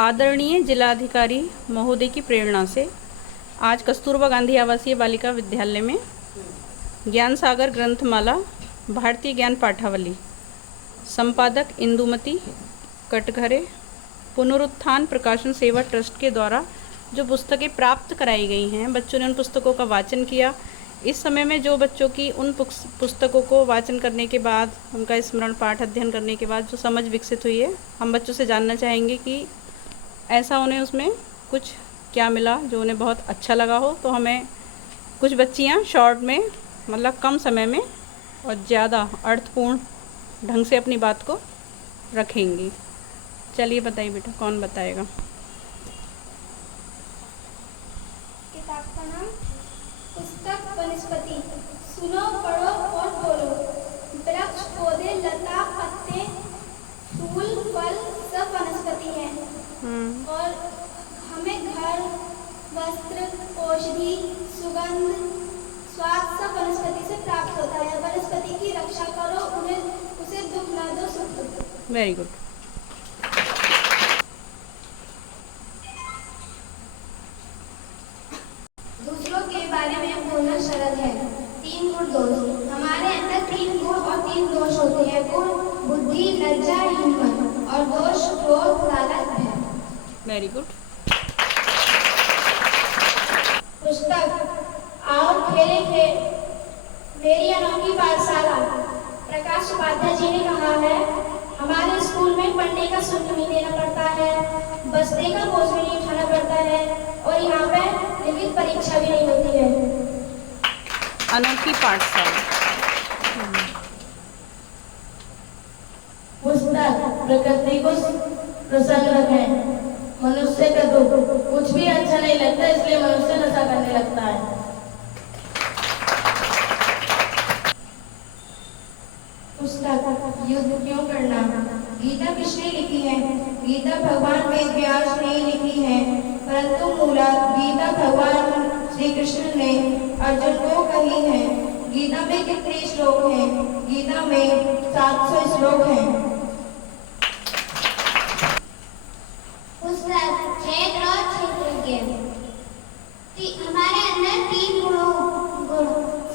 आदरणीय जिलाधिकारी महोदय की प्रेरणा से आज कस्तूरबा गांधी आवासीय बालिका विद्यालय में ज्ञान सागर ग्रंथमाला भारतीय ज्ञान पाठावली संपादक इंदुमती कटघरे पुनरुत्थान प्रकाशन सेवा ट्रस्ट के द्वारा जो पुस्तकें प्राप्त कराई गई हैं, बच्चों ने उन पुस्तकों का वाचन किया। इस समय में जो बच्चों की उन पुस्तकों को वाचन करने के बाद, उनका स्मरण पाठ अध्ययन करने के बाद जो समझ विकसित हुई है, हम बच्चों से जानना चाहेंगे कि ऐसा उन्हें उसमें कुछ क्या मिला जो उन्हें बहुत अच्छा लगा हो। तो हमें कुछ बच्चियां शॉर्ट में, मतलब कम समय में और ज़्यादा अर्थपूर्ण ढंग से अपनी बात को रखेंगी। चलिए बताइए बेटा, कौन बताएगा? किताब का नाम पुस्तक वनस्पति। सुनो, पढ़ो और बोलो। वृक्ष, पौधे, लता, पत्ते, फूल, फल सब वनस्पति हैं। और हमें घर, वस्त्र, औषधि, सुगंध, स्वाद सब वनस्पति से प्राप्त होता है। वनस्पति की रक्षा करो, उसे दुख न दो, सुख दो। Very good. दूसरों के बारे में बोलना सरल है। 3 गुण दोष। हमारे अंदर 3 गुण और 3 दोष होते हैं। गुण बुद्धि, लज्जा, हिम्मत, और दोष क्रोध, लालच, भय। Very good. पुस्तक आओ खेले मेरी अनोखी पाठशाला। प्रकाश उपाध्याय जी ने कहा है, हमारे स्कूल में पढ़ने का शुल्क नहीं देना पड़ता है, बस्ते का बोझ भी नहीं उठाना पड़ता है, और यहाँ पे लिखित परीक्षा भी नहीं होती है। अनोखी पाठशाला। पुस्तक प्रकृति को प्रसन्न रखें। मनुष्य का दुख कुछ भी अच्छा नहीं लगता, इसलिए मनुष्य नशा करने लगता है। पुस्तक युद्ध क्यों करना। गीता किसने लिखी है? गीता भगवान वेद व्यास ने लिखी है, परंतु मूलतः गीता भगवान श्री कृष्ण ने अर्जुन को कही है। गीता में कितने श्लोक हैं? गीता में 700 श्लोक हैं। पुस्तक क्षेत्र और क्षेत्रज्ञ। हमारे अंदर 3 गुण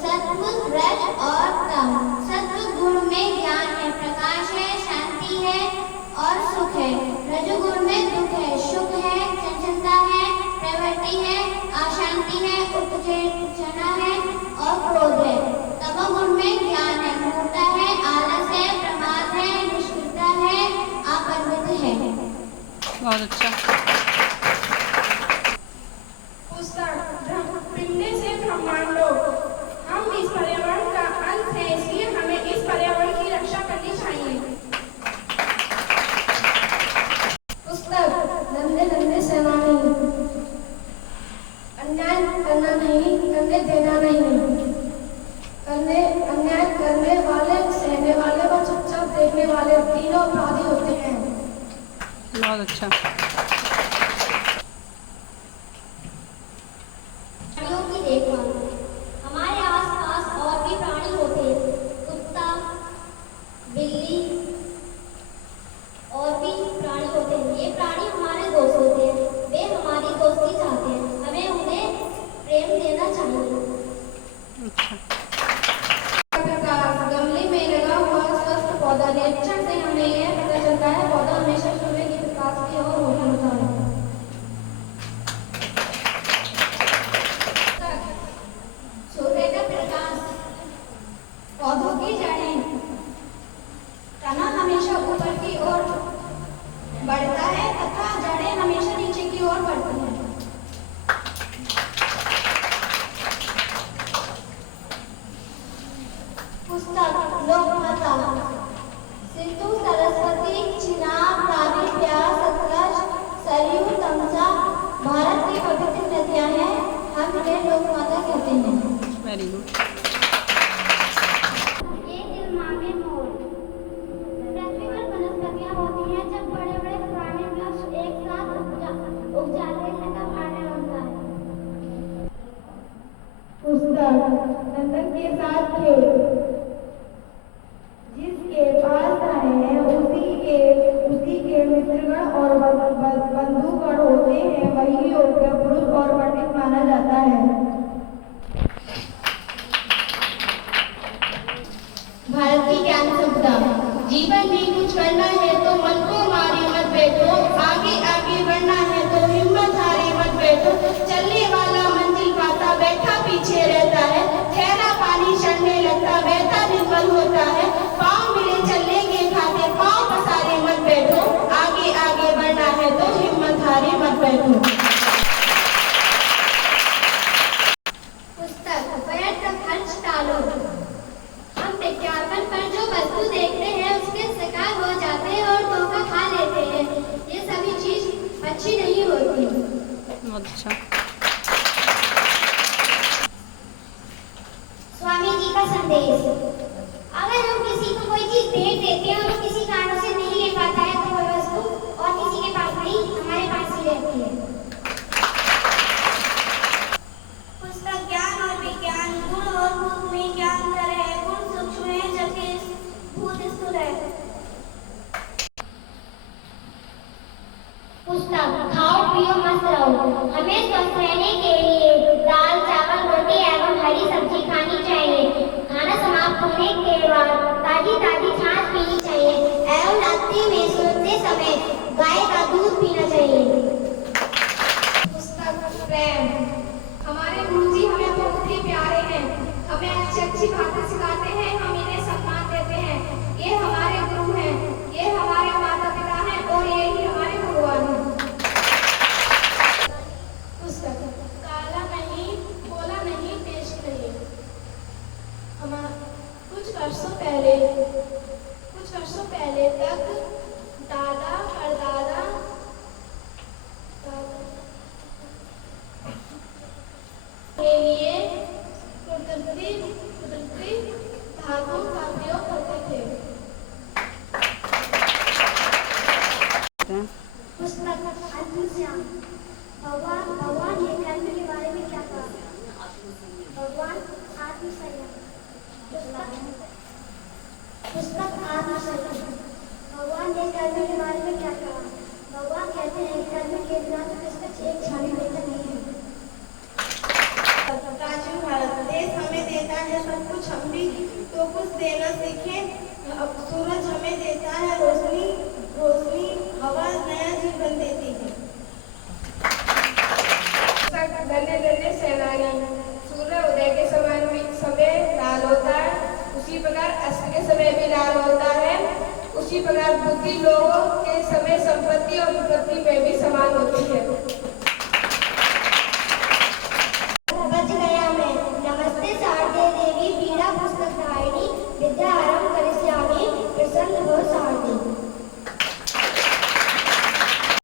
सत्व, रज और तम। सत्व गुण में ज्ञान है, प्रकाश है, शांति है और सुख है। रजोगुण में दुख है, सुख है, चंचलता है, प्रवृत्ति है, अशांति है, उत्तेजना है और क्रोध है। तमोगुण में ज्ञान है, मूर्खता है, आलस है, प्रमाद है, निष्क्रियता है, अपरिमित है। बहुत अच्छा। पिंडे से ब्रह्मांडो। हम इस पर्यावरण का अंत है, इसलिए हमें इस पर्यावरण की रक्षा करनी चाहिए। पुस्तक नन्हे नन्हे सेनानी। अन्याय करना नहीं, करने देना नहीं। अन्याय करने वाले, सहने वाले व चुपचाप देखने वाले तीनों अपराधी होते हैं। बहुत अच्छा। प्राणियों की देखभाल। हमारे आसपास और भी प्राणी होते हैं, कुत्ता, बिल्ली और भी प्राणी होते हैं। ये प्राणी हमारे दोस्त होते हैं, वे हमारी दोस्ती चाहते हैं, हमें उन्हें प्रेम देना चाहिए। गमले में लगा हुआ स्वस्थ पौधा निरीक्षण से हमें यह पता चलता है, पौधा हमेशा सूर्य के प्रकाश की ओर होता है। अच्छी नहीं होती। बहुत अच्छा। स्वामी जी का संदेश। अगर हम किसी को कोई चीज भेंट देते हैं और वो किसी कारण से नहीं ले पाता है तो वह वस्तु और किसी के पास नहीं, हमारे पास ही रहती है। पुस्तक ज्ञान और विज्ञान, गुण और भूत में क्या अंतर है? गुण सूक्ष्म है जबकि भूत स्थूल है। पुस्तक खाओ पियो मस्त रहो। हमें स्वस्थ रहने के लिए दाल चावल रोटी एवं हरी सब्जी खानी चाहिए। खाना समाप्त होने के बाद ताजी ताजी छाछ पीनी चाहिए एवं रात्रि में सोते समय गाय का दूध पीना चाहिए। पुस्तक प्रेम। हमारे गुरुजी हमें बहुत ही प्यारे हैं, हमें अच्छी अच्छी बातें सिखाते हैं, हम इन्हें सम्मान देते हैं। ये हमारे गुरु हैं, ये हमारे माता पिता हैं और ये ही हमारे भगवान हैं। पुस्तक काला नहीं, बोला नहीं, टेस्ट नहीं। कुछ वर्षों पहले तक दादा परदादा के लिए कुदरती धातु का प्रयोग करते थे। पुस्तक आत्मज्ञान। भगवान ने कर्म के बारे में क्या कहा? भगवान आत्मसंयम। पुस्तक आत्मसंयम। भगवान ने कर्म के बारे में क्या कहा? भगवान